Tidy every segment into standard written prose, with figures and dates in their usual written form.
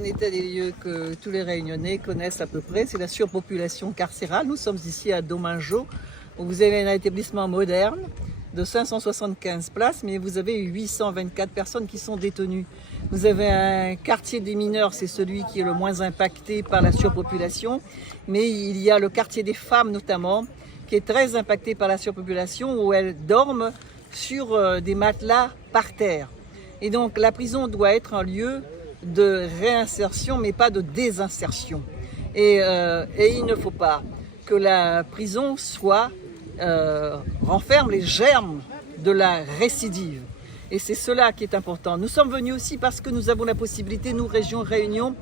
Un état des lieux que tous les Réunionnais connaissent à peu près, c'est la surpopulation carcérale. Nous sommes ici à Domingo, où vous avez un établissement moderne de 575 places, mais vous avez 824 personnes qui sont détenues. Vous avez un quartier des mineurs, c'est celui qui est le moins impacté par la surpopulation, mais il y a le quartier des femmes notamment, qui est très impacté par la surpopulation, où elles dorment sur des matelas par terre. Et donc la prison doit être un lieu de réinsertion, mais pas de désinsertion. Et il ne faut pas que la prison renferme les germes de la récidive. Et c'est cela qui est important. Nous sommes venus aussi parce que nous avons la possibilité, nous, Région Réunion,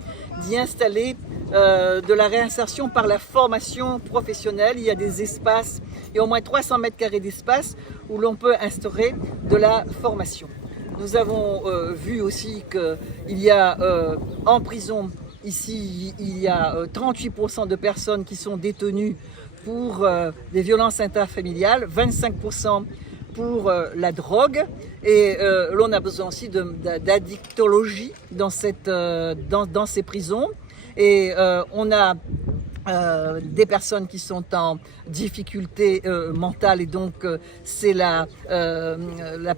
d'y installer de la réinsertion par la formation professionnelle. Il y a des espaces, il y a au moins 300 mètres carrés d'espace où l'on peut instaurer de la formation. Nous avons vu aussi qu'il y a en prison, ici, il y a 38% de personnes qui sont détenues pour des violences intrafamiliales, 25% pour la drogue, et l'on a besoin aussi d'addictologie dans ces prisons. Et on a des personnes qui sont en difficulté mentale, et donc c'est la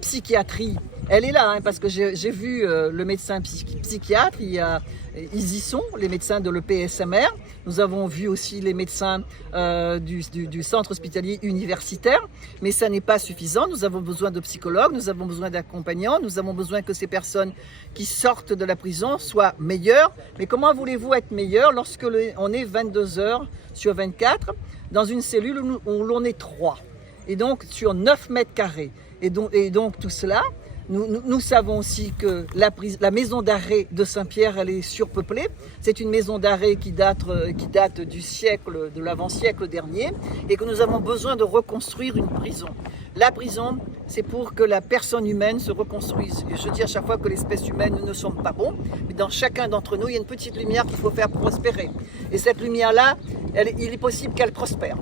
psychiatrie. Elle est là, hein, parce que j'ai vu le médecin psychiatre, ils y sont, les médecins de l'EPSMR. Nous avons vu aussi les médecins du centre hospitalier universitaire, mais ça n'est pas suffisant. Nous avons besoin de psychologues, nous avons besoin d'accompagnants, nous avons besoin que ces personnes qui sortent de la prison soient meilleures. Mais comment voulez-vous être meilleur lorsque on est 22 heures sur 24 dans une cellule où l'on est 3, et donc sur 9 mètres carrés. Et donc tout cela, nous savons aussi que la maison d'arrêt de Saint-Pierre, elle est surpeuplée. C'est une maison d'arrêt qui date du siècle, de l'avant-siècle dernier, et que nous avons besoin de reconstruire une prison. La prison, c'est pour que la personne humaine se reconstruise. Et je dis à chaque fois que l'espèce humaine, nous ne sommes pas bons, mais dans chacun d'entre nous, il y a une petite lumière qu'il faut faire prospérer. Et cette lumière-là, il est possible qu'elle prospère.